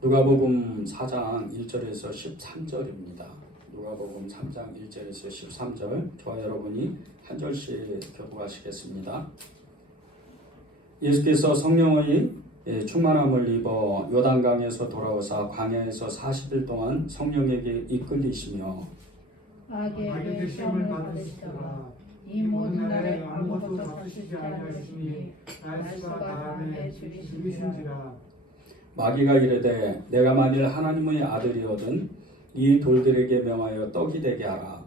누가복음 4장 1절에서 13절입니다. 누가복음 3장 1절에서 13절 저와 여러분이 한 절씩 교독하시겠습니다. 예수께서 성령의 충만함을 입어 요단강에서 돌아오사 광야에서 40일 동안 성령에게 이끌리시며 마귀에게 시험을 받으시다가 이 모든 날에 아무것도 잡수시지 아니하시니 날수가 다함에 죽이신지라. 마귀가 이르되 내가 만일 하나님의 아들이거든 이 돌들에게 명하여 떡이 되게 하라.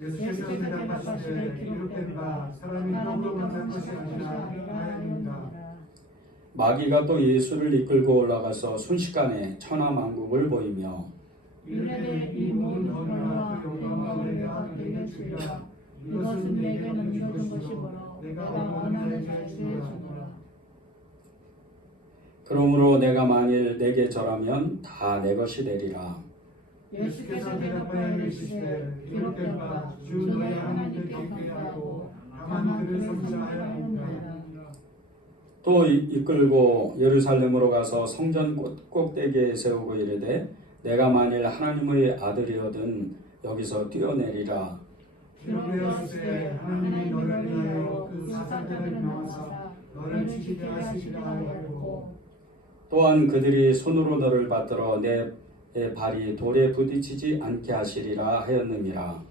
예수께서 대답하시되 기록되리라. 사람이 떡으로만 살 것이 아니라 하나님이라. 마귀가 또 예수를 이끌고 올라가서 순식간에 천하만국을 보이며 이르되 이 모든 권능과 영광을 내가 너희에게 주리라. 이것은 내게 넘겨준 것이므로 내가 원하는 자에게 주노라. 그러므로 내가 만일 내게 절하면 다 내 것이 되리라. 예수께서 대답하여 이르시되 기록되었다. 주 너희 하나님께 기대하고 다만 그를 섬기라 하였느니라. 또 이끌고 예루살렘으로 가서 성전 꼭대기에 세우고 이르되 내가 만일 하나님의 아들이거든 여기서 뛰어내리라. 기록되었으되 하나님이 너를 위하여 그 사자들을 명하사 너를 지키게 하시리라 하였고 또한 그들이 손으로 너를 받들어 내 발이 돌에 부딪히지 않게 하시리라 하였느니라.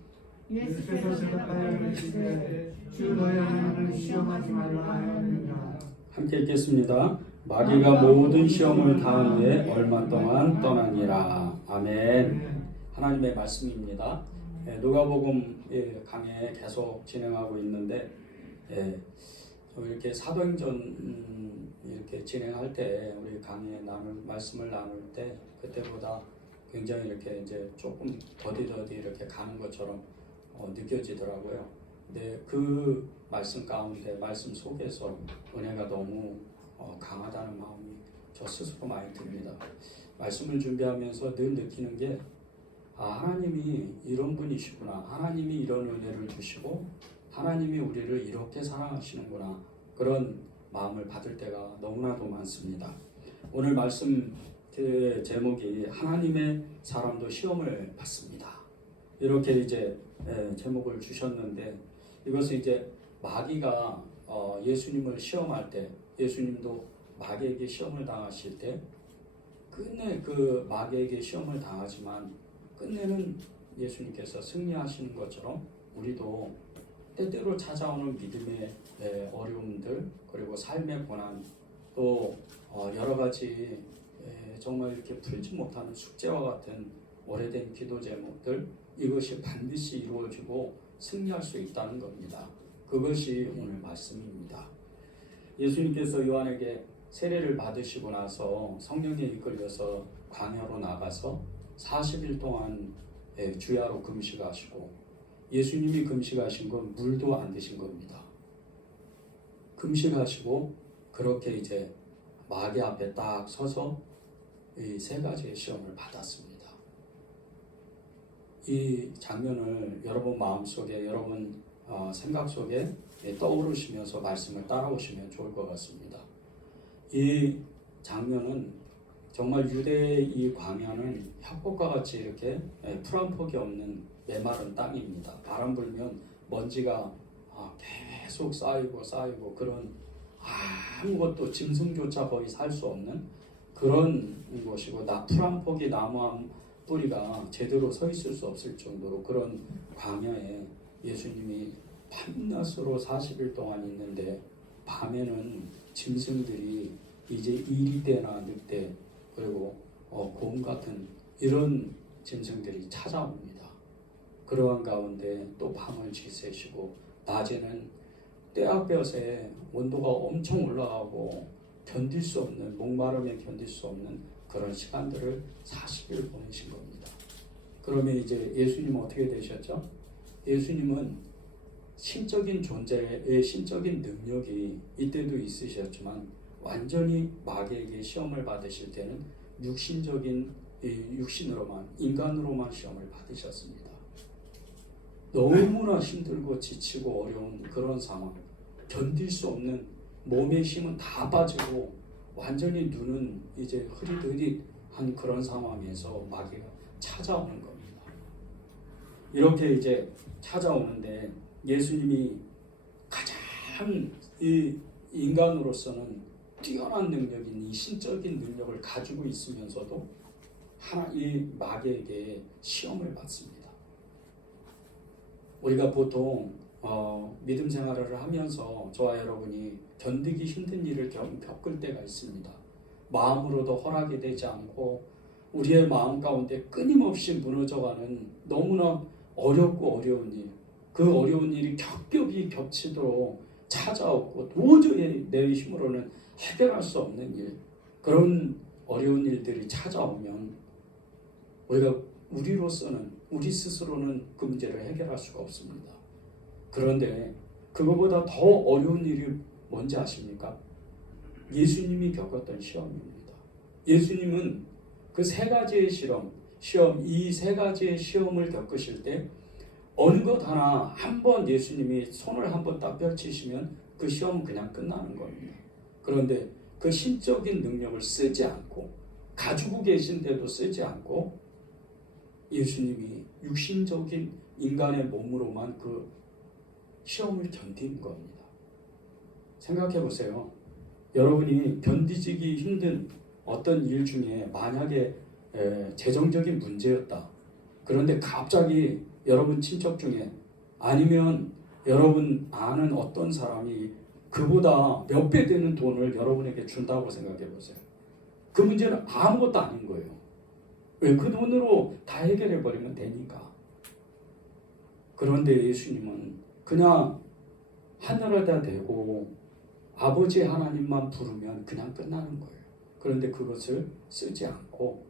예수께서 대답하여 이르시되 주 너희 하나님을 시험하지 말라 하였느니라. 함께 읽겠습니다. 마귀가 모든 시험을 당한 후에 얼마 동안 떠나니라. 아멘. 하나님의 말씀입니다. 누가복음 강해 계속 진행하고 있는데 이렇게 사도행전 이렇게 진행할 때 우리 강의 말씀을 나눌 때 그때보다 굉장히 이렇게 이제 조금 더디 이렇게 가는 것처럼 느껴지더라고요. 근데 그 말씀 가운데 말씀 속에서 은혜가 너무 강하다는 마음이 저 스스로 많이 듭니다. 말씀을 준비하면서 늘 느끼는 게 하나님이 이런 분이시구나. 하나님이 이런 은혜를 주시고 하나님이 우리를 이렇게 사랑하시는구나. 그런 마음을 받을 때가 너무나도 많습니다. 오늘 말씀 제목이 하나님의 사람도 시험을 받습니다. 이렇게 이제 제목을 주셨는데 이것은 이제 마귀가 예수님을 시험할 때 예수님도 마귀에게 시험을 당하실 때 끝내 그 마귀에게 시험을 당하지만 끝내는 예수님께서 승리하시는 것처럼 우리도 때때로 찾아오는 믿음의 어려움들 그리고 삶의 고난 또 여러 가지 정말 이렇게 풀지 못하는 숙제와 같은 오래된 기도 제목들 이것이 반드시 이루어지고 승리할 수 있다는 겁니다. 그것이 오늘 말씀입니다. 예수님께서 요한에게 세례를 받으시고 나서 성령에 이끌려서 광야로 나가서 40일 동안 주야로 금식하시고 예수님이 금식하신 건 물도 안 드신 겁니다. 금식하시고 그렇게 이제 마귀 앞에 딱 서서 이 세 가지의 시험을 받았습니다. 이 장면을 여러분 마음속에 여러분 생각 속에 떠오르시면서 말씀을 따라오시면 좋을 것 같습니다. 이 장면은 정말 유대의 이 광야는 협곡과 같이 이렇게 풀 한 폭이 없는 메마른 땅입니다. 바람 불면 먼지가 계속 쌓이고 그런 아무것도 짐승조차 거의 살 수 없는 그런 곳이고 풀 한 폭이 나무 한 뿌리가 제대로 서 있을 수 없을 정도로 그런 광야에 예수님이 밤낮으로 40일 동안 있는데 밤에는 짐승들이 이제 이리 때나 늑대 그리고 곰 같은 이런 짐승들이 찾아옵니다. 그러한 가운데 또 밤을 지새시고 낮에는 떼약볕에 온도가 엄청 올라가고 견딜 수 없는 목마름에 견딜 수 없는 그런 시간들을 40일 보내신 겁니다. 그러면 이제 예수님은 어떻게 되셨죠? 예수님은 신적인 존재의 신적인 능력이 이때도 있으셨지만 완전히 마귀에게 시험을 받으실 때는 육신으로만 인간으로만 시험을 받으셨습니다. 너무나 힘들고 지치고 어려운 그런 상황 견딜 수 없는 몸의 힘은 다 빠지고 완전히 눈은 이제 흐릿흐릿 한 그런 상황에서 마귀가 찾아오는 겁니다. 이렇게 이제 찾아오는데 예수님이 가장 이 인간으로서는 뛰어난 능력인 이 신적인 능력을 가지고 있으면서도 이 마귀에게 시험을 받습니다. 우리가 보통 믿음 생활을 하면서 저와 여러분이 견디기 힘든 일을 겪을 때가 있습니다. 마음으로도 허락이 되지 않고 우리의 마음 가운데 끊임없이 무너져가는 너무나 어렵고 어려운 일, 그 어려운 일이 겹겹이 겹치도록 찾아오고 도저히 내 힘으로는 해결할 수 없는 일, 그런 어려운 일들이 찾아오면 우리 스스로는 그 문제를 해결할 수가 없습니다. 그런데 그거보다 더 어려운 일이 뭔지 아십니까? 예수님이 겪었던 시험입니다. 예수님은 그 세 가지의 시험, 이 세 가지의 시험을 겪으실 때 어느 것 하나 한 번 예수님이 손을 한 번 딱 펼치시면 그 시험은 그냥 끝나는 겁니다. 그런데 그 신적인 능력을 쓰지 않고 가지고 계신데도 쓰지 않고 예수님이 육신적인 인간의 몸으로만 그 시험을 견디는 겁니다. 생각해 보세요. 여러분이 견디기 힘든 어떤 일 중에 만약에 재정적인 문제였다. 그런데 갑자기 여러분 친척 중에 아니면 여러분 아는 어떤 사람이 그보다 몇 배 되는 돈을 여러분에게 준다고 생각해 보세요. 그 문제는 아무것도 아닌 거예요. 왜? 그 돈으로 다 해결해 버리면 되니까. 그런데 예수님은 그냥 하늘에다 대고 아버지 하나님만 부르면 그냥 끝나는 거예요. 그런데 그것을 쓰지 않고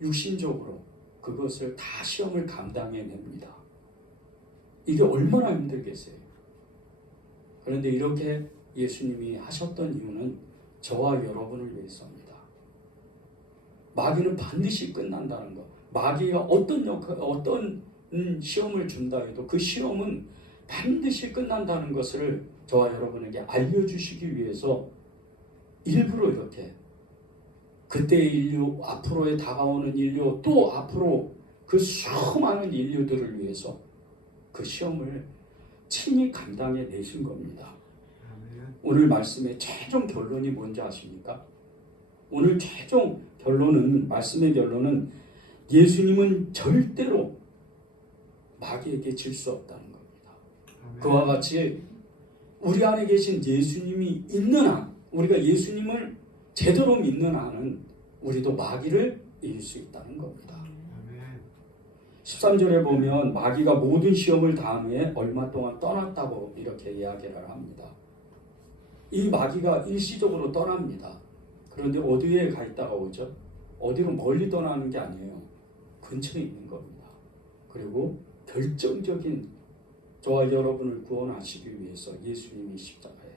육신적으로 그것을 다 시험을 감당해냅니다. 이게 얼마나 힘들겠어요. 그런데 이렇게 예수님이 하셨던 이유는 저와 여러분을 위해서입니다. 마귀는 반드시 끝난다는 것. 마귀가 어떤 시험을 준다 해도 그 시험은 반드시 끝난다는 것을 저와 여러분에게 알려주시기 위해서 일부러 이렇게 그때의 인류, 앞으로의 다가오는 인류, 또 앞으로 그 수많은 인류들을 위해서 그 시험을 친히 감당해 내신 겁니다. 오늘 말씀의 최종 결론이 뭔지 아십니까? 오늘 최종 결론은, 말씀의 결론은 예수님은 절대로 마귀에게 질 수 없다는 겁니다. 그와 같이 우리 안에 계신 예수님이 있는 한, 우리가 예수님을 제대로 믿는 한은 우리도 마귀를 이길 수 있다는 겁니다. 13절에 보면 마귀가 모든 시험을 다한 후에 얼마 동안 떠났다고 이렇게 이야기를 합니다. 이 마귀가 일시적으로 떠납니다. 그런데 어디에 가 있다가 오죠? 어디로 멀리 떠나는 게 아니에요. 근처에 있는 겁니다. 그리고 결정적인 저와 여러분을 구원하시기 위해서 예수님이 십자가에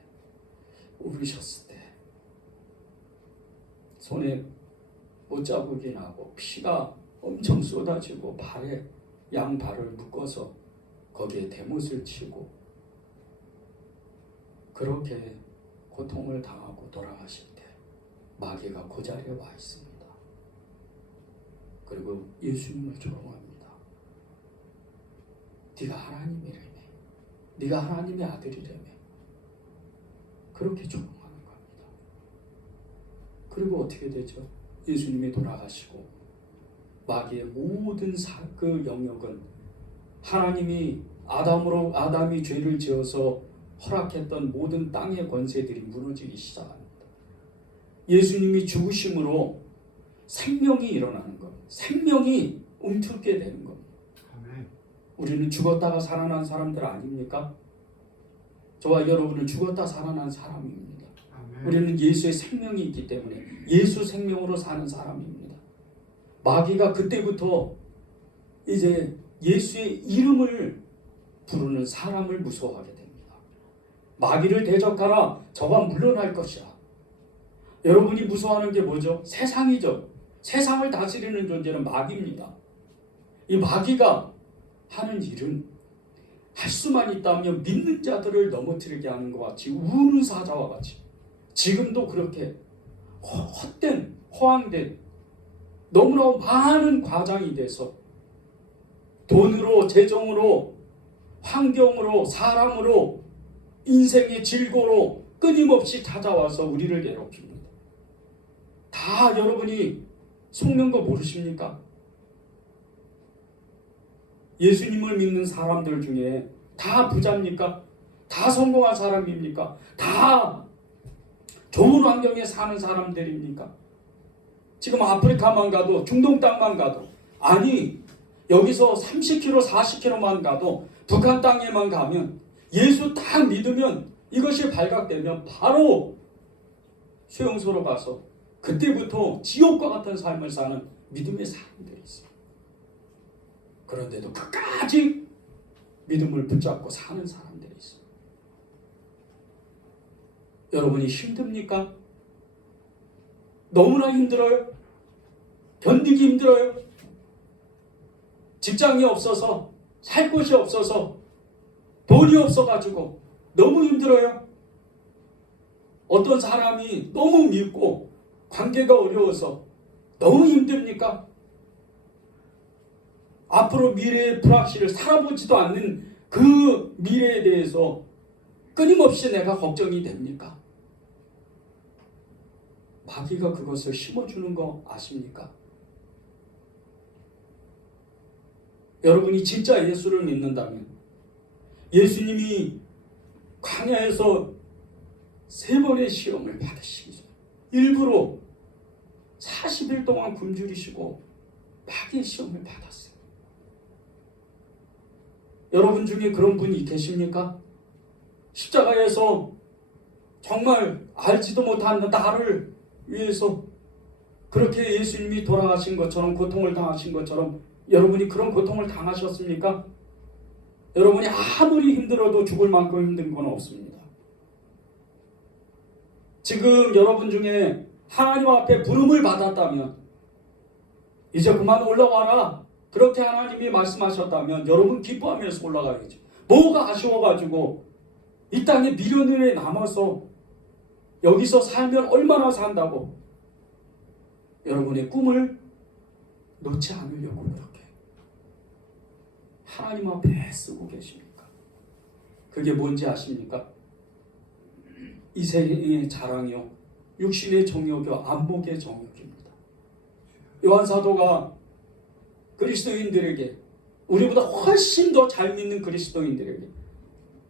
울으셨을 때 손에 못자국이 나고 피가 엄청 쏟아지고 발에 양발을 묶어서 거기에 대못을 치고 그렇게 고통을 당하고 돌아가실 때 마귀가 그 자리에 와 있습니다. 그리고 예수님을 조롱합니다. 네가 하나님이라며, 네가 하나님의 아들이라며, 그렇게 조롱하는 겁니다. 그리고 어떻게 되죠? 예수님이 돌아가시고 마귀의 모든 그 영역은 하나님이 아담이 죄를 지어서 허락했던 모든 땅의 권세들이 무너지기 시작합니다. 예수님이 죽으심으로 생명이 일어나는 겁니다. 생명이 움트게 되는 겁니다. 우리는 죽었다가 살아난 사람들 아닙니까? 저와 여러분은 죽었다 살아난 사람입니다. 우리는 예수의 생명이 있기 때문에 예수 생명으로 사는 사람입니다. 마귀가 그때부터 이제 예수의 이름을 부르는 사람을 무서워하게 됩니다. 마귀를 대적하라, 저가 물러날 것이라. 여러분이 무서워하는 게 뭐죠? 세상이죠. 세상을 다스리는 존재는 마귀입니다. 이 마귀가 하는 일은 할 수만 있다면 믿는 자들을 넘어뜨리게 하는 것 같이, 우는 사자와 같이 지금도 그렇게 헛된 허황된 너무나 많은 과장이 돼서 돈으로, 재정으로, 환경으로, 사람으로, 인생의 질고로 끊임없이 찾아와서 우리를 괴롭힙니다. 다 여러분이 속는 거 모르십니까? 예수님을 믿는 사람들 중에 다 부자입니까? 다 성공한 사람입니까? 다 좋은 환경에 사는 사람들입니까? 지금 아프리카만 가도, 중동 땅만 가도, 아니 여기서 30km, 40km만 가도, 북한 땅에만 가면 예수 딱 믿으면, 이것이 발각되면 바로 수용소로 가서 그때부터 지옥과 같은 삶을 사는 믿음의 사람들이 있어요. 그런데도 끝까지 믿음을 붙잡고 사는 사람들이 있어요. 여러분이 힘듭니까? 너무나 힘들어요? 견디기 힘들어요? 직장이 없어서, 살 곳이 없어서, 돈이 없어가지고 너무 힘들어요? 어떤 사람이 너무 믿고 관계가 어려워서 너무 힘듭니까? 앞으로 미래의 불확실을 살아보지도 않는 그 미래에 대해서 끊임없이 내가 걱정이 됩니까? 마귀가 그것을 심어주는 거 아십니까? 여러분이 진짜 예수를 믿는다면, 예수님이 광야에서 3번의 시험을 받으시기 전에 일부러 40일 동안 굶주리시고 마귀의 시험을 받았어요. 여러분 중에 그런 분이 계십니까? 십자가에서 정말 알지도 못한 나를 위해서 그렇게 예수님이 돌아가신 것처럼, 고통을 당하신 것처럼 여러분이 그런 고통을 당하셨습니까? 여러분이 아무리 힘들어도 죽을 만큼 힘든 건 없습니다. 지금 여러분 중에 하나님 앞에 부름을 받았다면, 이제 그만 올라와라, 그렇게 하나님이 말씀하셨다면 여러분 기뻐하면서 올라가야죠. 뭐가 아쉬워가지고 이 땅에 미련에 남아서 여기서 살면 얼마나 산다고 여러분의 꿈을 놓지 않으려고 그렇게 하나님 앞에 쓰고 계십니까? 그게 뭔지 아십니까? 이 세상의 자랑이요, 육신의 정욕이요, 안목의 정욕입니다. 요한사도가 그리스도인들에게, 우리보다 훨씬 더 잘 믿는 그리스도인들에게,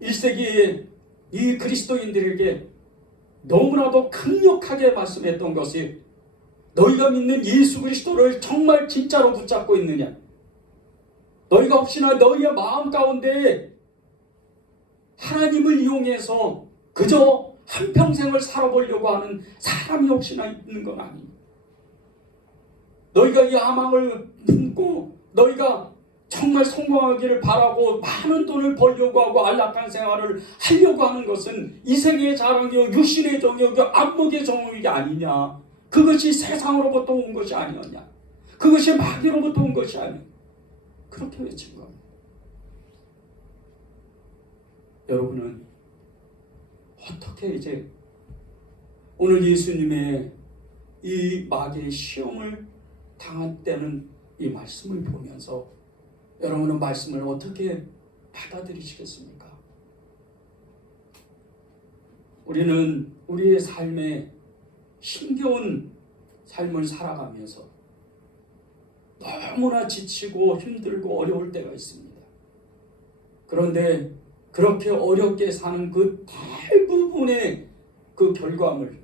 1세기에 이 그리스도인들에게 너무나도 강력하게 말씀했던 것이, 너희가 믿는 예수 그리스도를 정말 진짜로 붙잡고 있느냐? 너희가 혹시나 너희의 마음 가운데 하나님을 이용해서 그저 한평생을 살아보려고 하는 사람이 혹시나 있는 건 아니냐? 너희가 이 야망을 품고 너희가 정말 성공하기를 바라고 많은 돈을 벌려고 하고 안락한 생활을 하려고 하는 것은 이 생의 자랑이요, 육신의 정욕이요, 안목의 정욕이 아니냐? 그것이 세상으로부터 온 것이 아니었냐? 그것이 마귀로부터 온 것이 아니냐? 그렇게 외친 겁니다. 여러분은 어떻게 이제 오늘 예수님의 이 마귀의 시험을 당한 때는 이 말씀을 보면서 여러분은 말씀을 어떻게 받아들이시겠습니까? 우리는 우리의 삶에 힘겨운 삶을 살아가면서 너무나 지치고 힘들고 어려울 때가 있습니다. 그런데 그렇게 어렵게 사는 그 대부분의 그 결과물,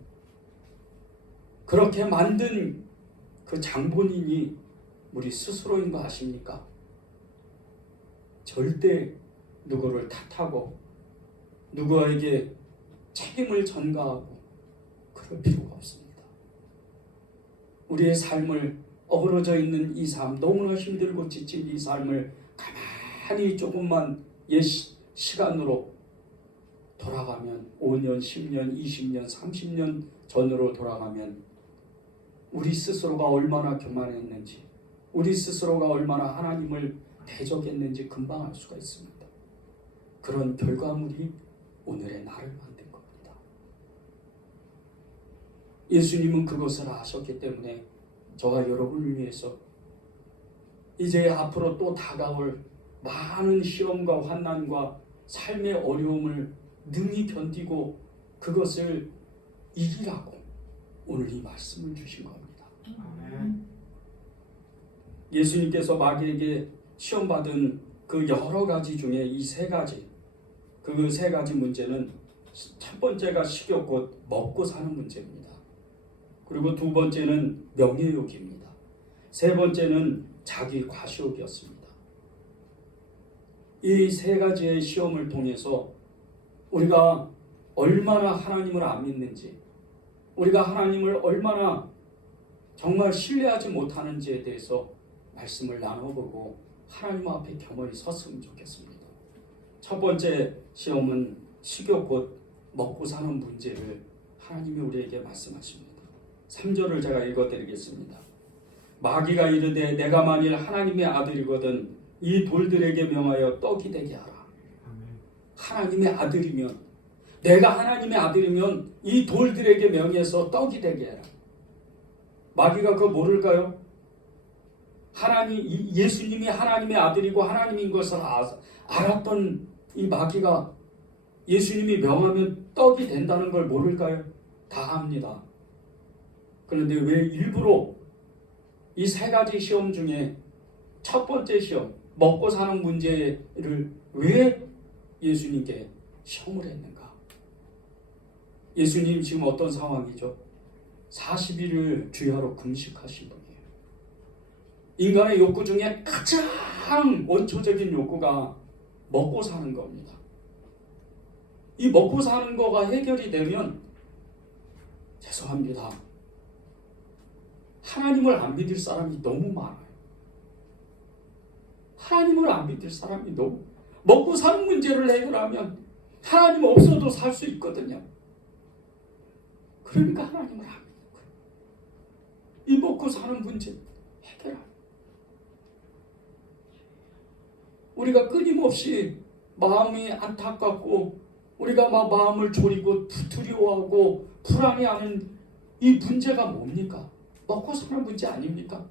그렇게 만든 그 장본인이 우리 스스로인 거 아십니까? 절대 누구를 탓하고 누구에게 책임을 전가하고 그럴 필요가 없습니다. 우리의 삶을, 어그러져 있는 이 삶, 너무나 힘들고 지친 이 삶을 가만히 조금만 옛 시간으로 돌아가면, 5년, 10년, 20년, 30년 전으로 돌아가면 우리 스스로가 얼마나 교만했는지, 우리 스스로가 얼마나 하나님을 대적했는지 금방 알 수가 있습니다. 그런 결과물이 오늘의 나를 만든 겁니다. 예수님은 그것을 아셨기 때문에 저와 여러분을 위해서 이제 앞으로 또 다가올 많은 시험과 환난과 삶의 어려움을 능히 견디고 그것을 이기라고 오늘 이 말씀을 주신 겁니다. 아멘. 예수님께서 마귀에게 시험받은 그 여러 가지 중에 이 세 가지, 그 세 가지 문제는 첫 번째가 식욕 곧 먹고 사는 문제입니다. 그리고 두 번째는 명예욕입니다. 세 번째는 자기 과시욕이었습니다. 이 세 가지의 시험을 통해서 우리가 얼마나 하나님을 안 믿는지, 우리가 하나님을 얼마나 정말 신뢰하지 못하는지에 대해서 말씀을 나눠보고 하나님 앞에 겸허히 섰으면 좋겠습니다. 첫 번째 시험은 식욕 곧 먹고 사는 문제를 하나님이 우리에게 말씀하십니다. 3절을 제가 읽어드리겠습니다. 마귀가 이르되 내가 만일 하나님의 아들이거든 이 돌들에게 명하여 떡이 되게 하라. 하나님의 아들이면, 내가 하나님의 아들이면 이 돌들에게 명해서 떡이 되게 해라. 마귀가 그거 모를까요? 예수님이 하나님의 아들이고 하나님인 것을 알았던 이 마귀가 예수님이 명하면 떡이 된다는 걸 모를까요? 다 압니다. 그런데 왜 일부러 이 세 가지 시험 중에 첫 번째 시험, 먹고 사는 문제를 왜 예수님께 시험을 했는가? 예수님 지금 어떤 상황이죠? 40일을 주야로 금식하신 분이에요. 인간의 욕구 중에 가장 원초적인 욕구가 먹고 사는 겁니다. 이 먹고 사는 거가 해결이 되면 죄송합니다. 하나님을 안 믿을 사람이 너무 많아요. 하나님을 안 믿을 사람이 너무, 먹고 사는 문제를 해결하면 하나님 없어도 살 수 있거든요. 그러니까 하나님을 안 믿는 거예요. 이 먹고 사는 문제 해결하면 우리가 끊임없이 마음이 안타깝고 우리가 막 마음을 졸이고 두려워하고 불안해하는 이 문제가 뭡니까? 먹고 사는 문제 아닙니까?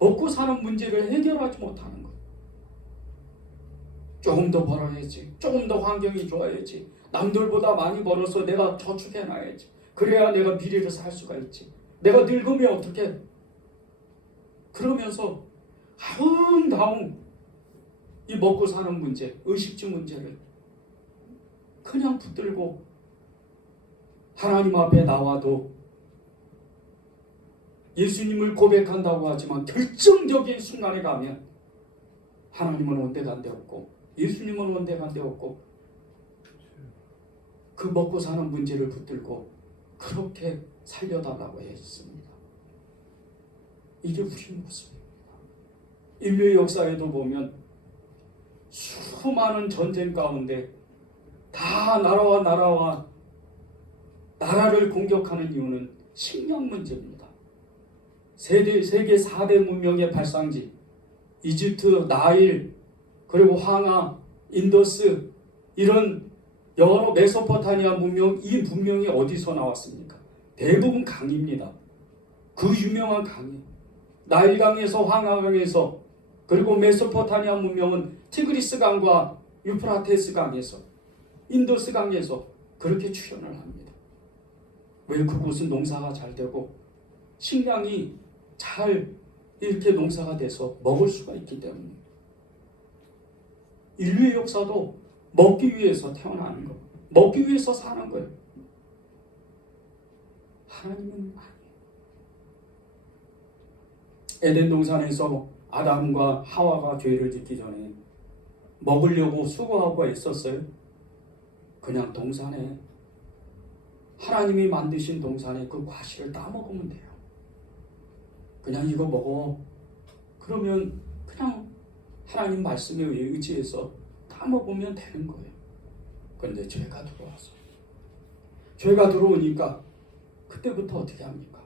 먹고 사는 문제를 해결하지 못하는 것. 조금 더 벌어야지. 조금 더 환경이 좋아야지. 남들보다 많이 벌어서 내가 저축해놔야지. 그래야 내가 미래를 살 수가 있지. 내가 늙으면 어떻게? 그러면서 아웅다웅 이 먹고 사는 문제, 의식주 문제를 그냥 붙들고 하나님 앞에 나와도 예수님을 고백한다고 하지만 결정적인 순간에 가면 하나님은 온데간데 없고 예수님은 온데간데 없고 그 먹고 사는 문제를 붙들고 그렇게 살려달라고 했습니다. 이게 우리 모습입니다. 인류의 역사에도 보면 수많은 전쟁 가운데 다 나라를 공격하는 이유는 식량 문제입니다. 세계 4대 문명의 발상지 이집트, 나일, 그리고 황하, 인더스 이런 여러 메소포타미아 문명, 이 문명이 어디서 나왔습니까? 대부분 강입니다. 그 유명한 강이 나일강에서 황하강에서 그리고 메소포타미아 문명은 티그리스 강과 유프라테스 강에서 인더스 강에서 그렇게 출현을 합니다. 왜 그곳은 농사가 잘 되고 식량이 잘 이렇게 농사가 돼서 먹을 수가 있기 때문에 인류의 역사도 먹기 위해서 태어나는 거, 먹기 위해서 사는 거예요. 하나님은 아니에요. 에덴 동산에서 아담과 하와가 죄를 짓기 전에 먹으려고 수고하고 애썼어요. 그냥 동산에 하나님이 만드신 동산에 그 과실을 따먹으면 돼요. 그냥 이거 먹어. 그러면 그냥 하나님 말씀에 의지해서 따먹으면 되는 거예요. 그런데 죄가 들어와서 죄가 들어오니까 그때부터 어떻게 합니까?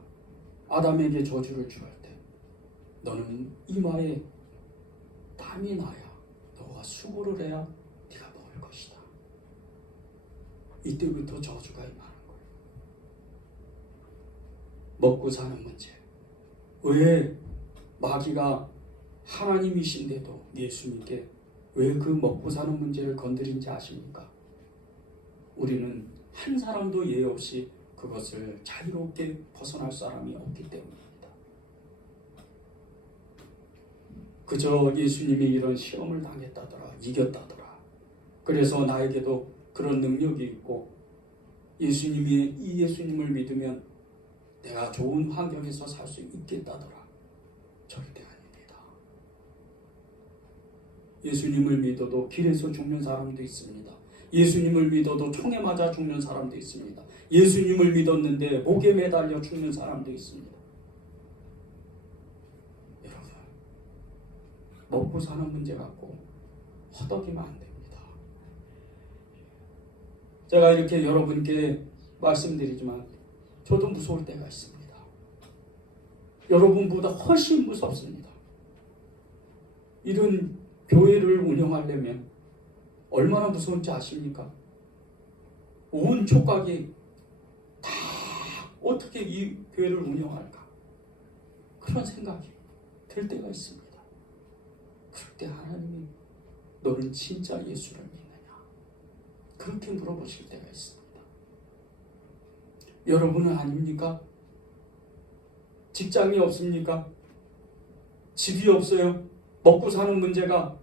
아담에게 저주를 주할 때 너는 이마에 땀이 나야 너가 수고를 해야 네가 먹을 것이다. 이때부터 저주가 임하는 거예요. 먹고 사는 문제, 왜 마귀가 하나님이신데도 예수님께 왜 그 먹고 사는 문제를 건드린지 아십니까? 우리는 한 사람도 예외 없이 그것을 자유롭게 벗어날 사람이 없기 때문입니다. 그저 예수님이 이런 시험을 당했다더라, 이겼다더라. 그래서 나에게도 그런 능력이 있고 예수님이 이 예수님을 믿으면 내가 좋은 환경에서 살 수 있겠다더라. 절대 아닙니다. 예수님을 믿어도 길에서 죽는 사람도 있습니다. 예수님을 믿어도 총에 맞아 죽는 사람도 있습니다. 예수님을 믿었는데 목에 매달려 죽는 사람도 있습니다. 여러분, 먹고 사는 문제 갖고 허덕이면 안 됩니다. 제가 이렇게 여러분께 말씀드리지만 저도 무서울 때가 있습니다. 여러분보다 훨씬 무섭습니다. 이런 교회를 운영하려면 얼마나 무서운지 아십니까? 온 촉각이 다 어떻게 이 교회를 운영할까? 그런 생각이 들 때가 있습니다. 그럴 때 하나님이 너는 진짜 예수를 믿느냐? 그렇게 물어보실 때가 있습니다. 여러분은 아닙니까? 직장이 없습니까? 집이 없어요? 먹고 사는 문제가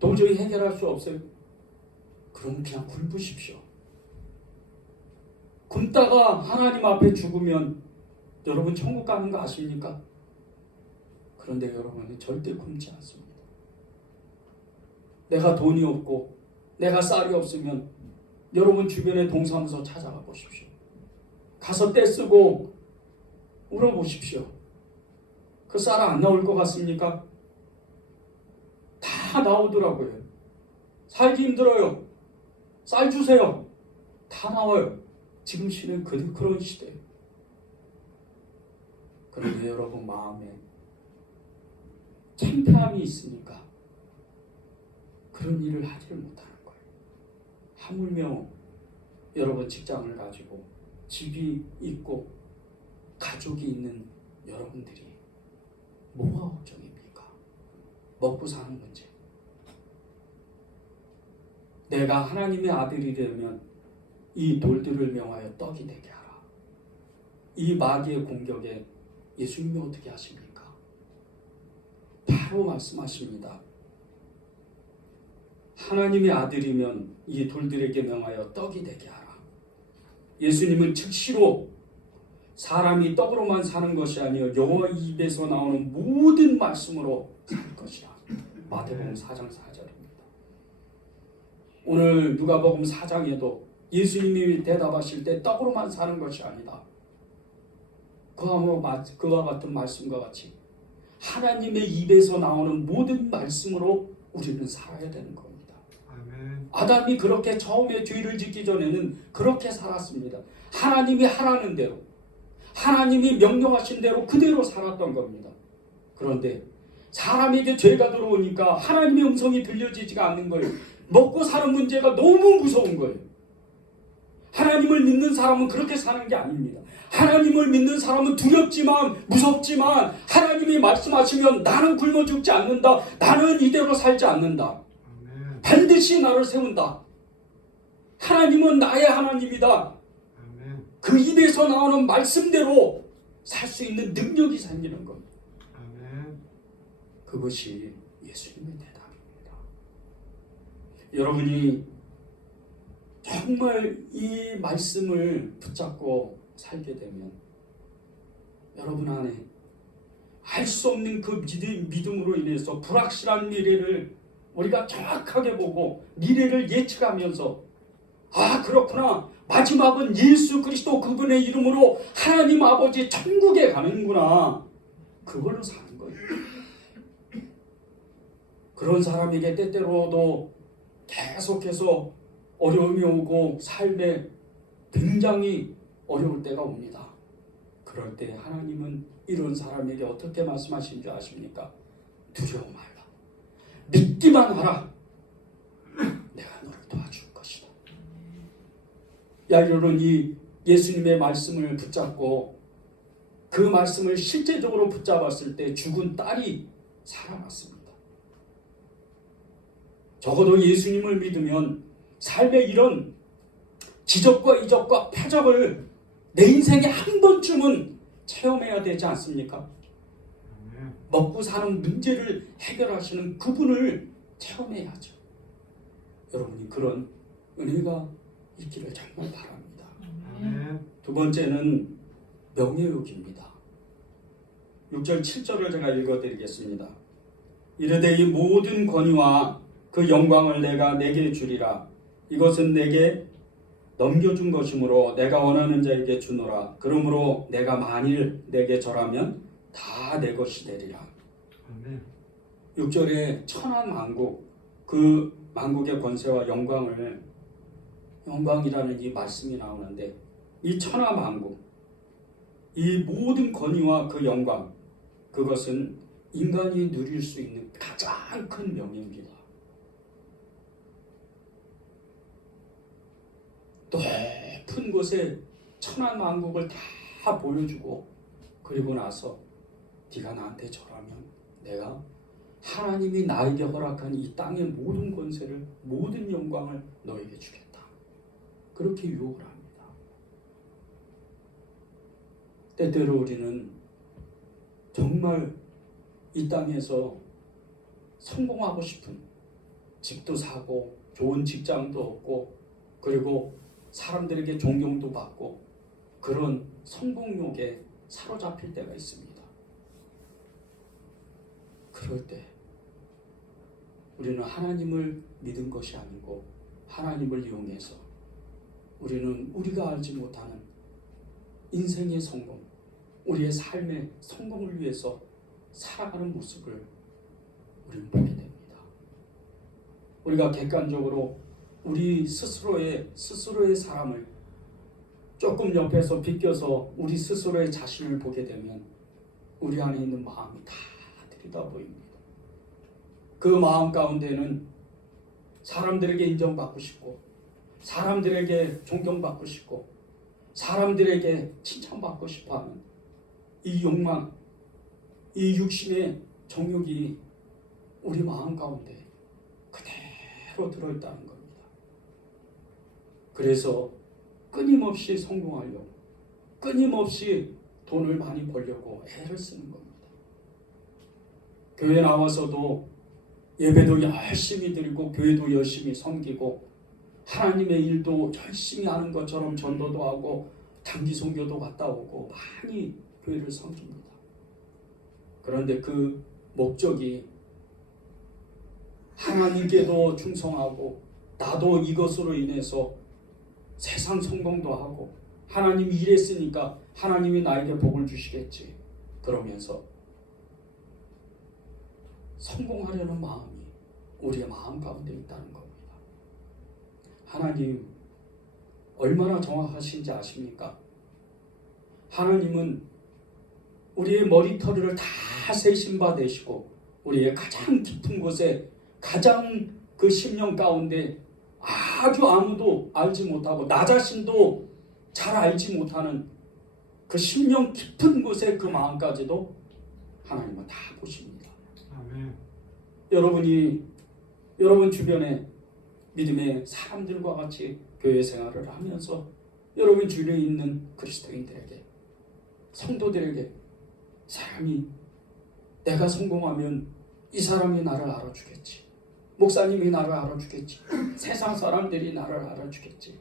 도저히 해결할 수 없어요? 그럼 그냥 굶으십시오. 굶다가 하나님 앞에 죽으면 여러분 천국 가는 거 아십니까? 그런데 여러분은 절대 굶지 않습니다. 내가 돈이 없고 내가 쌀이 없으면 여러분 주변의 동사무소 찾아가 보십시오. 가서 떼쓰고 울어보십시오. 그 쌀 안 나올 것 같습니까? 다 나오더라고요. 살기 힘들어요. 쌀 주세요. 다 나와요. 지금 시는 그런 시대예요. 그런데 여러분 마음에 창피함이 있으니까 그런 일을 하지를 못하는 거예요. 하물며 여러분 직장을 가지고 집이 있고 가족이 있는 여러분들이 뭐가 걱정입니까? 먹고 사는 문제. 내가 하나님의 아들이 되면 이 돌들을 명하여 떡이 되게 하라. 이 마귀의 공격에 예수님이 어떻게 하십니까? 바로 말씀하십니다. 하나님의 아들이면 이 돌들에게 명하여 떡이 되게 하라. 예수님은 즉시로 사람이 떡으로만 사는 것이 아니요 여호와 입에서 나오는 모든 말씀으로 살 것이라. 마태복음 4장 4절입니다. 오늘 누가복음 4장에도 예수님이 대답하실 때 떡으로만 사는 것이 아니다. 그와 같은 말씀과 같이 하나님의 입에서 나오는 모든 말씀으로 우리는 살아야 되는 겁니다. 아멘. 아담이 그렇게 처음에 죄를 짓기 전에는 그렇게 살았습니다. 하나님이 하라는 대로, 하나님이 명령하신 대로 그대로 살았던 겁니다. 그런데 사람에게 죄가 들어오니까 하나님의 음성이 들려지지가 않는 거예요. 먹고 사는 문제가 너무 무서운 거예요. 하나님을 믿는 사람은 그렇게 사는 게 아닙니다. 하나님을 믿는 사람은 두렵지만 무섭지만 하나님이 말씀하시면 나는 굶어 죽지 않는다. 나는 이대로 살지 않는다. 아멘. 반드시 나를 세운다. 하나님은 나의 하나님이다. 아멘. 그 입에서 나오는 말씀대로 살 수 있는 능력이 생기는 겁니다. 아멘. 그것이 예수님의 대답입니다. 여러분이 정말 이 말씀을 붙잡고 살게 되면 여러분 안에 알 수 없는 그 믿음으로 인해서 불확실한 미래를 우리가 정확하게 보고 미래를 예측하면서 아 그렇구나, 마지막은 예수 그리스도 그분의 이름으로 하나님 아버지 천국에 가는구나, 그걸로 사는 거예요. 그런 사람에게 때때로도 계속해서 어려움이 오고 삶에 굉장히 어려울 때가 옵니다. 그럴 때 하나님은 이런 사람에게 어떻게 말씀하신 줄 아십니까? 두려워 말라. 믿기만 하라. 내가 너를 도와줄 것이다. 야이로는 이 예수님의 말씀을 붙잡고 그 말씀을 실제적으로 붙잡았을 때 죽은 딸이 살아났습니다. 적어도 예수님을 믿으면 삶의 이런 기적과 이적과 표적을 내 인생에 한 번쯤은 체험해야 되지 않습니까? 아멘. 먹고 사는 문제를 해결하시는 그분을 체험해야죠. 여러분이 그런 은혜가 있기를 정말 바랍니다. 아멘. 두 번째는 명예욕입니다. 6절 7절을 제가 읽어드리겠습니다. 이르되 이 모든 권위와 그 영광을 내가 내게 주리라. 이것은 내게 넘겨준 것이므로 내가 원하는 자에게 주노라. 그러므로 내가 만일 내게 절하면 다 내 것이 되리라. 아멘. 6절에 천하만국, 그 만국의 권세와 영광이라는 이 말씀이 나오는데, 이 천하만국, 이 모든 권위와 그 영광, 그것은 인간이 누릴 수 있는 가장 큰 명예입니다. 높은 곳에 천하만국을 다 보여주고, 그리고 나서 네가 나한테 절하면 내가 하나님이 나에게 허락한 이 땅의 모든 권세를, 모든 영광을 너에게 주겠다. 그렇게 유혹을 합니다. 때때로 우리는 정말 이 땅에서 성공하고 싶은, 집도 사고 좋은 직장도 얻고 그리고 사람들에게 존경도 받고 그런 성공욕에 사로잡힐 때가 있습니다. 그럴 때 우리는 하나님을 믿은 것이 아니고 하나님을 이용해서 우리는 우리가 알지 못하는 인생의 성공, 우리의 삶의 성공을 위해서 살아가는 모습을 우리는 보게 됩니다. 우리가 객관적으로 우리 스스로의 사람을 조금 옆에서 비껴서 우리 스스로의 자신을 보게 되면 우리 안에 있는 마음이 다 들여다 보입니다. 그 마음 가운데는 사람들에게 인정받고 싶고, 사람들에게 존경받고 싶고, 사람들에게 칭찬받고 싶어하는 이 욕망, 이 육신의 정욕이 우리 마음 가운데 그대로 들어있다는 겁니다. 그래서 끊임없이 성공하려고, 끊임없이 돈을 많이 벌려고 애를 쓰는 겁니다. 교회 나와서도 예배도 열심히 드리고 교회도 열심히 섬기고 하나님의 일도 열심히 하는 것처럼 전도도 하고 단기 선교도 갔다 오고 많이 교회를 섬깁니다. 그런데 그 목적이 하나님께도 충성하고 나도 이것으로 인해서 세상 성공도 하고 하나님이 이랬으니까 하나님이 나에게 복을 주시겠지, 그러면서 성공하려는 마음이 우리의 마음 가운데 있다는 겁니다. 하나님 얼마나 정확하신지 아십니까? 하나님은 우리의 머리털을 다 세신 바 되시고 우리의 가장 깊은 곳에, 가장 그 심령 가운데 아주 아무도 알지 못하고 나 자신도 잘 알지 못하는 그 심령 깊은 곳에 그 마음까지도 하나님은 다 보십니다. 아멘. 여러분 주변에 믿음의 사람들과 같이 교회 생활을 하면서 여러분 주변에 있는 그리스도인들에게, 성도들에게, 사람이 내가 성공하면 이 사람이 나를 알아주겠지, 목사님이 나를 알아주겠지, 세상 사람들이 나를 알아주겠지,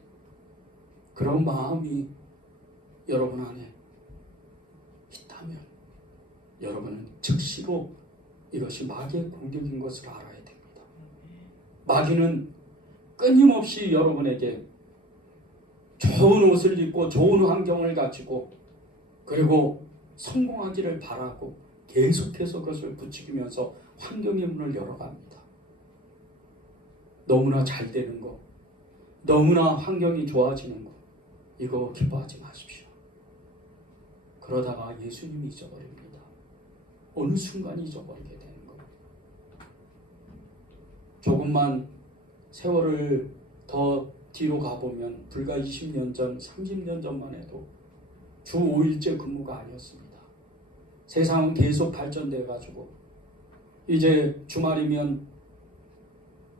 그런 마음이 여러분 안에 있다면 여러분은 즉시로 이것이 마귀의 공격인 것을 알아야 됩니다. 마귀는 끊임없이 여러분에게 좋은 옷을 입고 좋은 환경을 가지고 그리고 성공하기를 바라고 계속해서 그것을 부추기면서 환경의 문을 열어갑니다. 너무나 잘 되는 거, 너무나 환경이 좋아지는 거, 이거 기뻐하지 마십시오. 그러다가 예수님이 잊어버립니다. 어느 순간 잊어버리게 되는 겁니다. 조금만 세월을 더 뒤로 가보면 불과 20년 전, 30년 전만 해도 주 5일째 근무가 아니었습니다. 세상은 계속 발전돼 가지고 이제 주말이면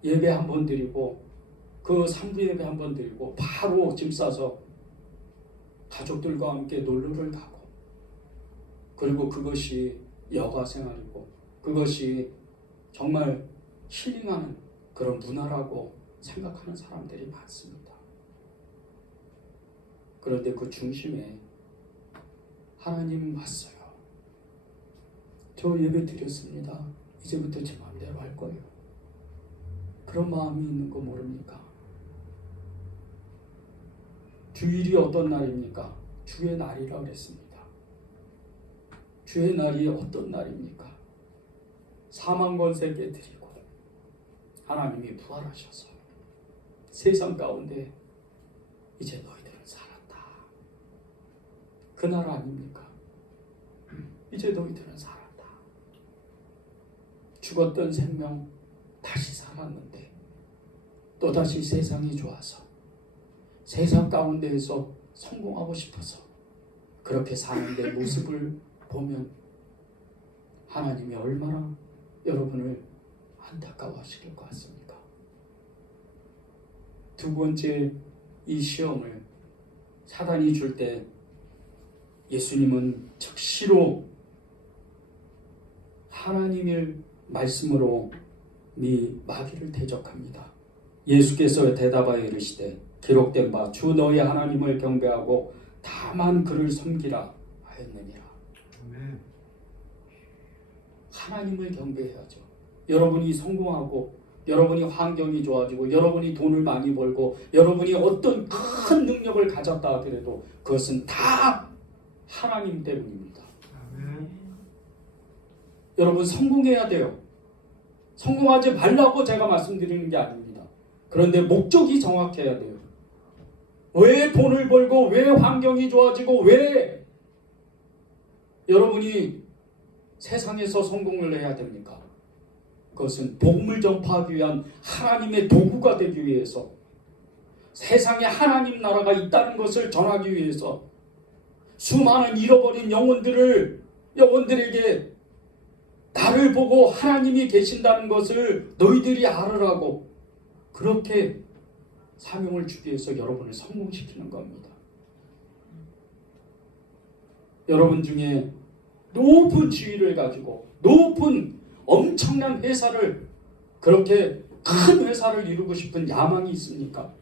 예배 한 번 드리고 그 3부 예배 한 번 드리고 바로 짐 싸서 가족들과 함께 놀러를 가고, 그리고 그것이 여가 생활이고 그것이 정말 힐링하는 그런 문화라고 생각하는 사람들이 많습니다. 그런데 그 중심에 하나님 왔어요. 저 예배 드렸습니다. 이제부터 제 마음대로 할 거예요. 그런 마음이 있는 거 모릅니까? 주일이 어떤 날입니까? 주의 날이라고 그랬습니다. 주의 날이 어떤 날입니까? 사망 권세 깨뜨리고 하나님이 부활하셔서 세상 가운데 이제 너희들은 살았다. 그날 아닙니까? 이제 너희들은 살았다. 죽었던 생명 다시 살았는데 또다시 세상이 좋아서 세상 가운데에서 성공하고 싶어서 그렇게 사는 내 모습을 보면 하나님이 얼마나 여러분을 안타까워하실 것 같습니까? 두 번째, 이 시험을 사단이 줄 때 예수님은 즉시로 하나님의 말씀으로 네 마귀를 대적합니다. 예수께서 대답하여 이르시되 기록된 바 주 너희 하나님을 경배하고 다만 그를 섬기라 하였느니라. 아멘. 하나님을 경배해야죠. 여러분이 성공하고 여러분이 환경이 좋아지고 여러분이 돈을 많이 벌고 여러분이 어떤 큰 능력을 가졌다 하더라도 그것은 다 하나님 때문입니다. 아멘. 여러분 성공해야 돼요. 성공하지 말라고 제가 말씀드리는 게 아닙니다. 그런데 목적이 정확해야 돼요. 왜 돈을 벌고 왜 환경이 좋아지고 왜 여러분이 세상에서 성공을 해야 됩니까? 그것은 복음을 전파하기 위한 하나님의 도구가 되기 위해서, 세상에 하나님 나라가 있다는 것을 전하기 위해서, 수많은 잃어버린 영혼들에게 나를 보고 하나님이 계신다는 것을 너희들이 알으라고 그렇게 사명을 주기 위해서 여러분을 성공시키는 겁니다. 여러분 중에 높은 지위를 가지고 높은 엄청난 회사를, 그렇게 큰 회사를 이루고 싶은 야망이 있습니까?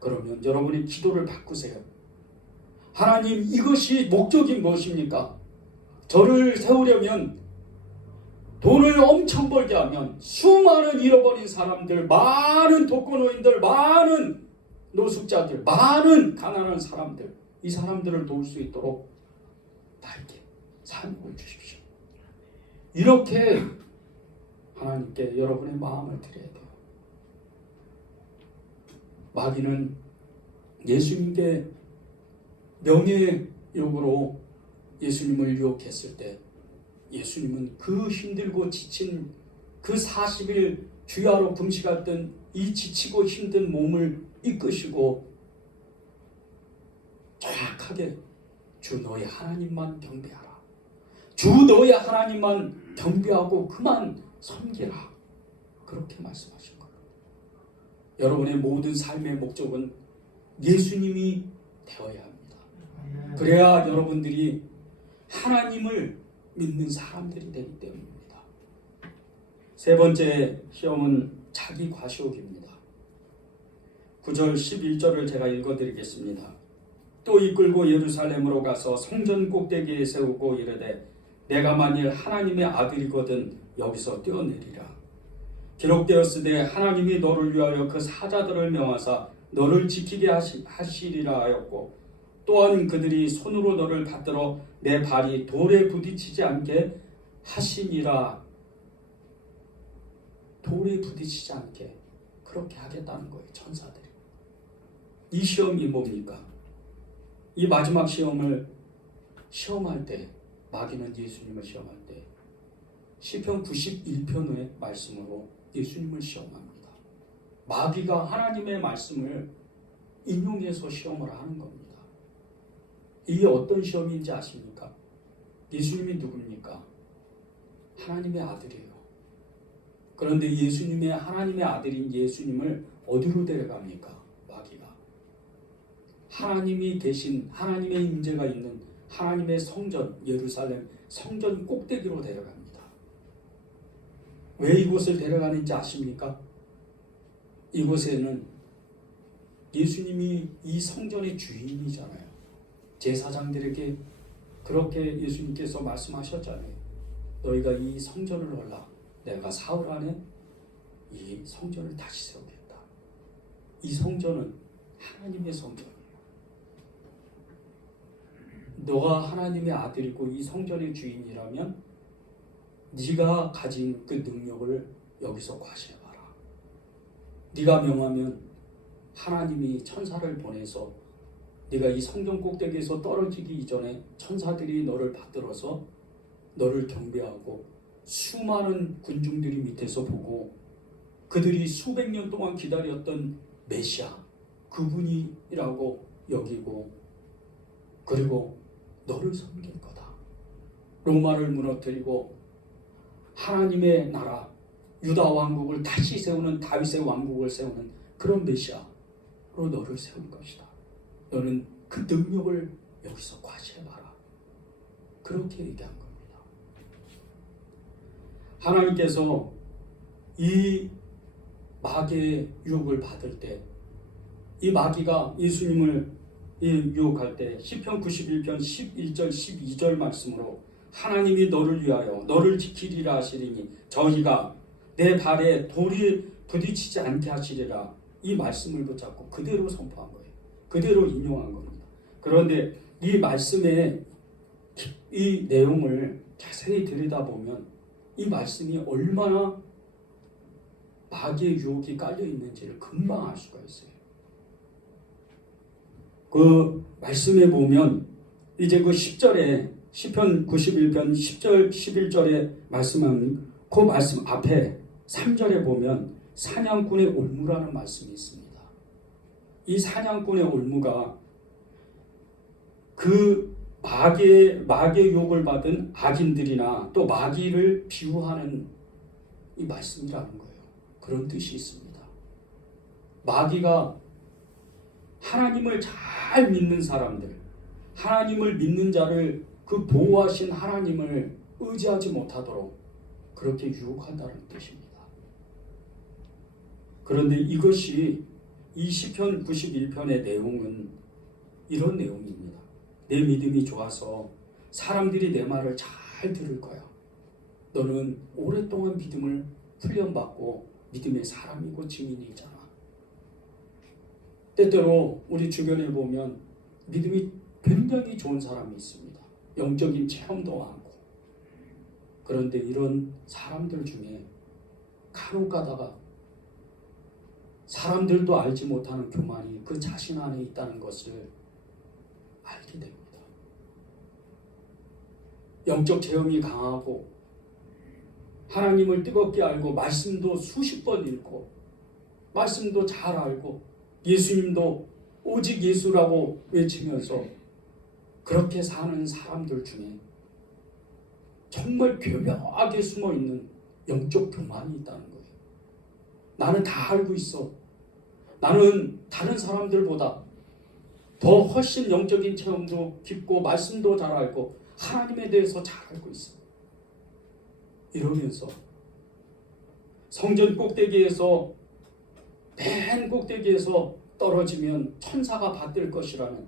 그러면 여러분이 기도를 바꾸세요. 하나님, 이것이 목적이 무엇입니까? 저를 세우려면, 돈을 엄청 벌게 하면 수많은 잃어버린 사람들, 많은 독거노인들, 많은 노숙자들, 많은 가난한 사람들, 이 사람들을 도울 수 있도록 나에게 사명을 주십시오. 이렇게 하나님께 여러분의 마음을 드려야 돼요. 마귀는 예수님께 명예욕으로 예수님을 유혹했을 때 예수님은 그 힘들고 지친 그 40일 주야로 금식했던 이 지치고 힘든 몸을 이끄시고 정확하게 주 너의 하나님만 경배하라. 주 너의 하나님만 경배하고 그만 섬기라. 그렇게 말씀하신 거예요. 여러분의 모든 삶의 목적은 예수님이 되어야 합니다. 그래야 여러분들이 하나님을 믿는 사람들이 되기 때문입니다. 세 번째 시험은 자기 과시욕입니다. 9절 11절을 제가 읽어드리겠습니다. 또 이끌고 예루살렘으로 가서 성전 꼭대기에 세우고 이르되 내가 만일 하나님의 아들이거든 여기서 뛰어내리라. 기록되었으되 하나님이 너를 위하여 그 사자들을 명하사 너를 지키게 하시리라 하였고 또한 그들이 손으로 너를 받들어 내 발이 돌에 부딪히지 않게 하시니라. 돌에 부딪히지 않게 그렇게 하겠다는 거예요, 천사들이. 이 시험이 뭡니까? 이 마지막 시험을 시험할 때, 마귀는 예수님을 시험할 때 시편 91편의 말씀으로 예수님을 시험합니다. 마귀가 하나님의 말씀을 인용해서 시험을 하는 겁니다. 이게 어떤 시험인지 아십니까? 예수님이 누굽니까? 하나님의 아들이에요. 그런데 예수님의 하나님의 아들인 예수님을 어디로 데려갑니까? 마귀가. 하나님이 계신 하나님의 임재가 있는 하나님의 성전 예루살렘 성전 꼭대기로 데려갑니다. 왜 이곳을 데려가는지 아십니까? 이곳에는 예수님이 이 성전의 주인이잖아요. 제사장들에게 그렇게 예수님께서 말씀하셨잖아요. 너희가 이 성전을 올라 내가 사흘 안에 이 성전을 다시 세우겠다. 이 성전은 하나님의 성전이에요. 너가 하나님의 아들이고 이 성전의 주인이라면 네가 가진 그 능력을 여기서 과시해봐라. 네가 명하면 하나님이 천사를 보내서 네가 이 성전 꼭대기에서 떨어지기 이전에 천사들이 너를 받들어서 너를 경배하고 수많은 군중들이 밑에서 보고 그들이 수백 년 동안 기다렸던 메시아 그분이라고 여기고 그리고 너를 섬길 거다. 로마를 무너뜨리고 하나님의 나라 유다 왕국을 다시 세우는 다윗의 왕국을 세우는 그런 메시아로 너를 세울 것이다. 너는 그 능력을 여기서 과시해봐라. 그렇게 얘기한 겁니다. 하나님께서 이 마귀의 유혹을 받을 때 이 마귀가 예수님을 유혹할 때 시편 91편 11절 12절 말씀으로 하나님이 너를 위하여 너를 지키리라 하시리니 저희가 내 발에 돌이 부딪히지 않게 하시리라 이 말씀을 붙잡고 그대로 선포한 거예요. 그대로 인용한 겁니다. 그런데 이 말씀의 이 내용을 자세히 들여다보면 이 말씀이 얼마나 마귀의 유혹이 깔려 있는지를 금방 알 수가 있어요. 그 말씀에 보면 이제 그 10절에 시편 91편 10절 11절에 말씀하는 그 말씀 앞에 3절에 보면 사냥꾼의 올무라는 말씀이 있습니다. 이 사냥꾼의 올무가 그 마귀의 유혹을 받은 악인들이나 또 마귀를 비유하는 이 말씀이라는 거예요. 그런 뜻이 있습니다. 마귀가 하나님을 잘 믿는 사람들, 하나님을 믿는 자를 그 보호하신 하나님을 의지하지 못하도록 그렇게 유혹한다는 뜻입니다. 그런데 이것이 이 시편 91편의 내용은 이런 내용입니다. 내 믿음이 좋아서 사람들이 내 말을 잘 들을 거야. 너는 오랫동안 믿음을 훈련받고 믿음의 사람이고 증인이잖아. 때때로 우리 주변에 보면 믿음이 굉장히 좋은 사람이 있습니다. 영적인 체험도 많고. 그런데 이런 사람들 중에 간혹 가다가 사람들도 알지 못하는 교만이 그 자신 안에 있다는 것을 알게 됩니다. 영적 체험이 강하고 하나님을 뜨겁게 알고 말씀도 수십 번 읽고 말씀도 잘 알고 예수님도 오직 예수라고 외치면서 그렇게 사는 사람들 중에 정말 교묘하게 숨어있는 영적 교만이 있다는 거예요. 나는 다 알고 있어. 나는 다른 사람들보다 더 훨씬 영적인 체험도 깊고 말씀도 잘 알고 하나님에 대해서 잘 알고 있어. 이러면서 성전 꼭대기에서 맨 꼭대기에서 떨어지면 천사가 받들 것이라는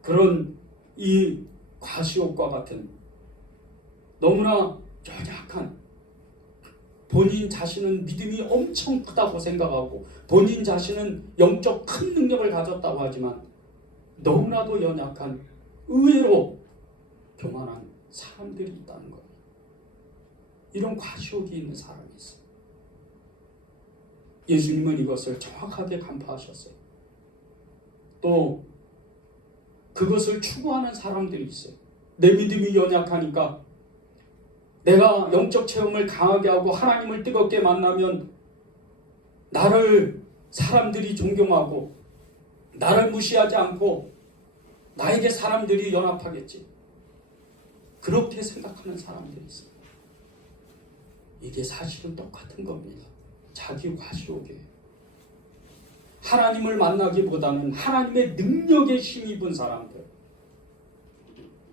그런 이 과시욕과 같은 너무나 연약한 본인 자신은 믿음이 엄청 크다고 생각하고 본인 자신은 영적 큰 능력을 가졌다고 하지만 너무나도 연약한 의외로 교만한 사람들이 있다는 거예요. 이런 과시욕이 있는 사람이 있어요. 예수님은 이것을 정확하게 간파하셨어요. 또 그것을 추구하는 사람들이 있어요. 내 믿음이 연약하니까 내가 영적 체험을 강하게 하고 하나님을 뜨겁게 만나면 나를 사람들이 존경하고 나를 무시하지 않고 나에게 사람들이 연합하겠지. 그렇게 생각하는 사람들이 있어요. 이게 사실은 똑같은 겁니다. 자기 과시욕이에요. 하나님을 만나기보다는 하나님의 능력에 힘입은 사람들.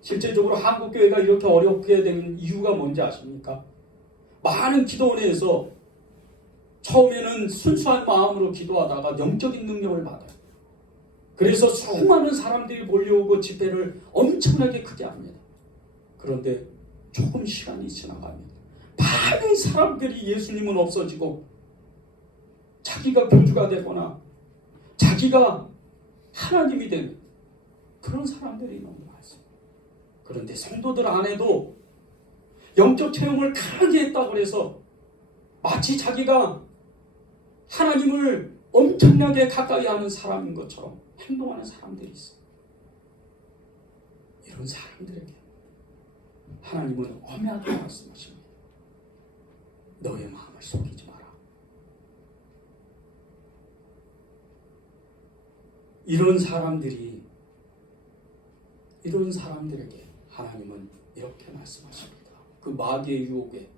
실제적으로 한국교회가 이렇게 어렵게 된 이유가 뭔지 아십니까? 많은 기도원에서 처음에는 순수한 마음으로 기도하다가 영적인 능력을 받아요. 그래서 수많은 사람들이 몰려오고 집회를 엄청나게 크게 합니다. 그런데 조금 시간이 지나가면 많은 사람들이 예수님은 없어지고 자기가 교주가 되거나 자기가 하나님이 되는 그런 사람들이 너무 많습니다. 그런데 성도들 안에도 영적 체험을 강하게 했다고 해서 마치 자기가 하나님을 엄청나게 가까이 하는 사람인 것처럼 행동하는 사람들이 있어요. 이런 사람들에게 하나님은 엄하게 말씀하십니다. 너의 마음을 속이지 마라. 이런 사람들에게 하나님은 이렇게 말씀하십니다. 그 마귀의 유혹에,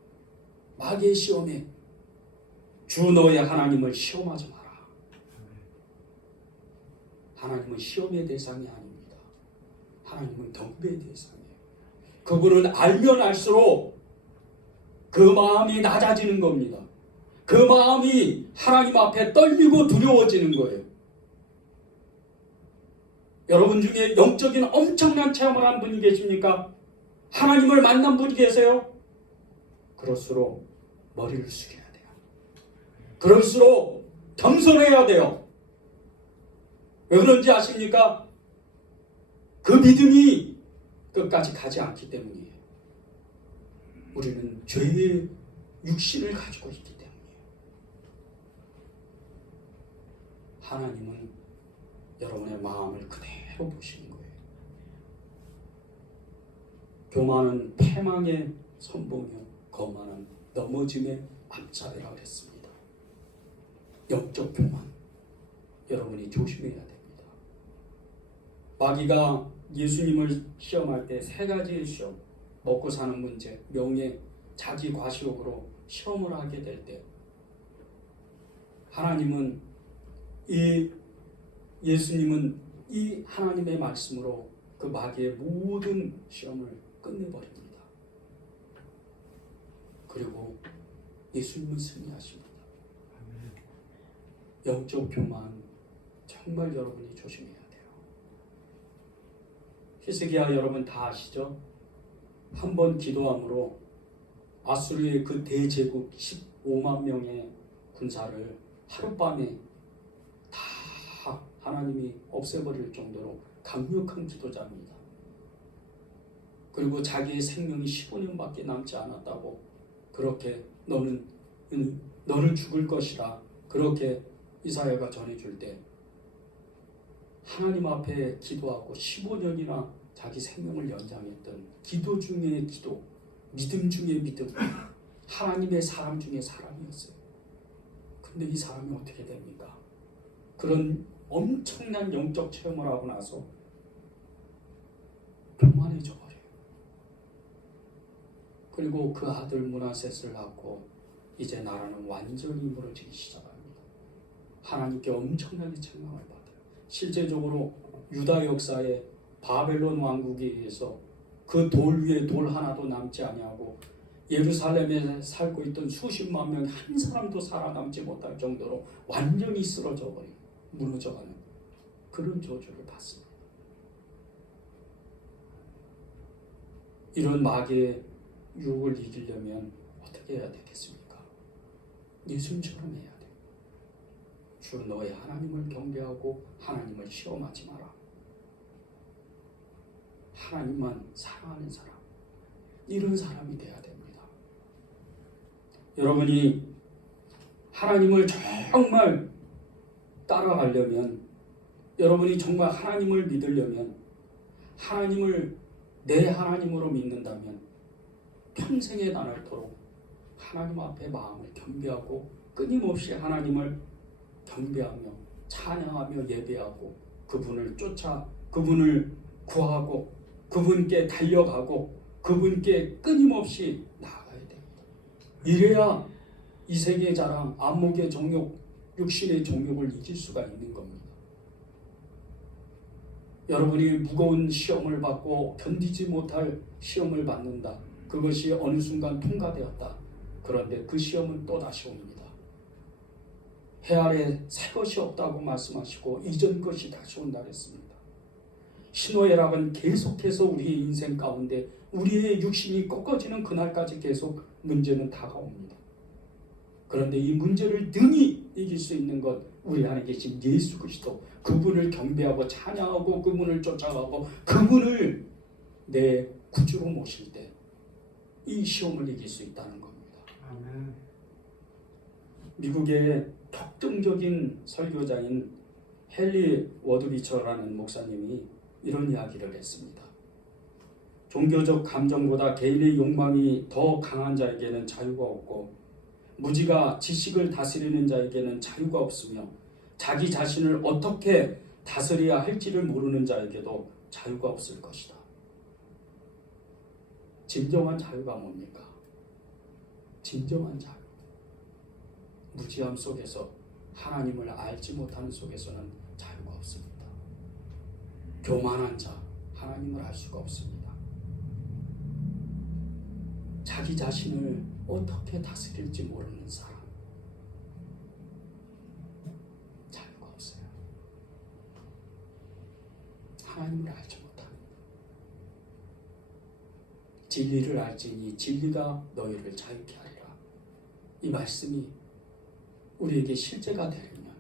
마귀의 시험에 주 너의 하나님을 시험하지 마라. 하나님은 시험의 대상이 아닙니다. 하나님은 경배의 대상이에요. 그분은 알면 알수록 그 마음이 낮아지는 겁니다. 그 마음이 하나님 앞에 떨리고 두려워지는 거예요. 여러분 중에 영적인 엄청난 체험을 한 분이 계십니까? 하나님을 만난 분이 계세요? 그럴수록 머리를 숙여야 돼요. 그럴수록 겸손해야 돼요. 왜 그런지 아십니까? 그 믿음이 끝까지 가지 않기 때문이에요. 우리는 죄의 육신을 가지고 있기 때문이에요. 하나님은 여러분의 마음을 그대로 보시는 거예요. 교만은 패망의 선봉이요 거만은 넘어짐의 앞잡이라고 그랬습니다. 영적 교만 여러분이 조심해야 됩니다. 마귀가 예수님을 시험할 때 세 가지의 시험, 먹고 사는 문제, 명예, 자기 과시욕으로 시험을 하게 될 때 하나님은 예수님은 이 하나님의 말씀으로 그 마귀의 모든 시험을 끝내버립니다. 그리고 예수님은 승리하십니다. 영적 교만 정말 여러분이 조심해야 돼요. 히스기야 여러분 다 아시죠? 한번 기도함으로 아수르의 그 대제국 15만 명의 군사를 하룻밤에 다 하나님이 없애버릴 정도로 강력한 기도자입니다. 그리고 자기의 생명이 15년밖에 남지 않았다고 그렇게 너를 죽을 것이라 그렇게 이사야가 전해줄 때 하나님 앞에 기도하고 15년이나 자기 생명을 연장했던 기도 중에 기도, 믿음 중에 믿음, 하나님의 사람 중에 사람이었어요. 근데 이 사람이 어떻게 됩니까? 그런 엄청난 영적 체험을 하고 나서 교만해져 버려요. 그리고 그 아들 므낫셋을 낳고 이제 나라는 완전히 무너지기 시작합니다. 하나님께 엄청나게 책망을 받아요. 실제적으로 유다 역사에 바벨론 왕국에 의해서 그 돌 위에 돌 하나도 남지 아니하고 예루살렘에 살고 있던 수십만 명이 한 사람도 살아남지 못할 정도로 완전히 쓰러져 버리고 무너져가는 그런 저주를 받습니다. 이런 마귀의 유혹을 이기려면 어떻게 해야 되겠습니까? 예수님처럼 해야 돼요. 주 너의 하나님을 경배하고 하나님을 시험하지 마라. 하나님만 사랑하는 사람, 이런 사람이 돼야 됩니다. 여러분이 하나님을 정말 따라가려면, 여러분이 정말 하나님을 믿으려면, 하나님을 내 하나님으로 믿는다면 평생에 나날토록 하나님 앞에 마음을 경배하고 끊임없이 하나님을 경배하며 찬양하며 예배하고 그분을 쫓아 그분을 구하고 그분께 달려가고 그분께 끊임없이 나아가야 됩니다. 이래야 이 세계의 자랑, 안목의 정욕, 육신의 정욕을 이길 수가 있는 겁니다. 여러분이 무거운 시험을 받고 견디지 못할 시험을 받는다. 그것이 어느 순간 통과되었다. 그런데 그 시험은 또다시 옵니다. 해 아래 새 것이 없다고 말씀하시고 이전 것이 다시 온다 그랬습니다. 신호애락은 계속해서 우리의 인생 가운데 우리의 육신이 꺾어지는 그날까지 계속 문제는 다가옵니다. 그런데 이 문제를 능히 이길 수 있는 것, 우리 안에 계신 예수 그리스도, 그분을 경배하고 찬양하고 그분을 쫓아가고 그분을 내 구주로 모실 때 이 시험을 이길 수 있다는 겁니다. 아멘. 미국의 격정적인 설교자인 헨리 워드비처라는 목사님이 이런 이야기를 했습니다. 종교적 감정보다 개인의 욕망이 더 강한 자에게는 자유가 없고 무지가 지식을 다스리는 자에게는 자유가 없으며 자기 자신을 어떻게 다스려야 할지를 모르는 자에게도 자유가 없을 것이다. 진정한 자유가 뭡니까? 진정한 자유. 무지함 속에서 하나님을 알지 못하는 속에서는 자유가 없습니다. 교만한 자, 하나님을 알 수가 없습니다. 자기 자신을 어떻게 다스릴지 모르는 사람, 자유가 없어요. 하나님을 알지 못합니다. 진리를 알지니 진리가 너희를 자유케 하리라. 이 말씀이 우리에게 실제가 되려면,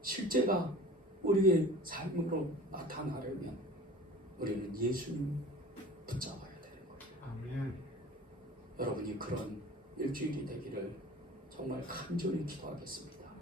실제가 우리의 삶으로 나타나려면 우리는 예수님 붙잡아야 되는 거예요. 아멘. 여러분이 그런 일주일이 되기를 정말 간절히 기도하겠습니다.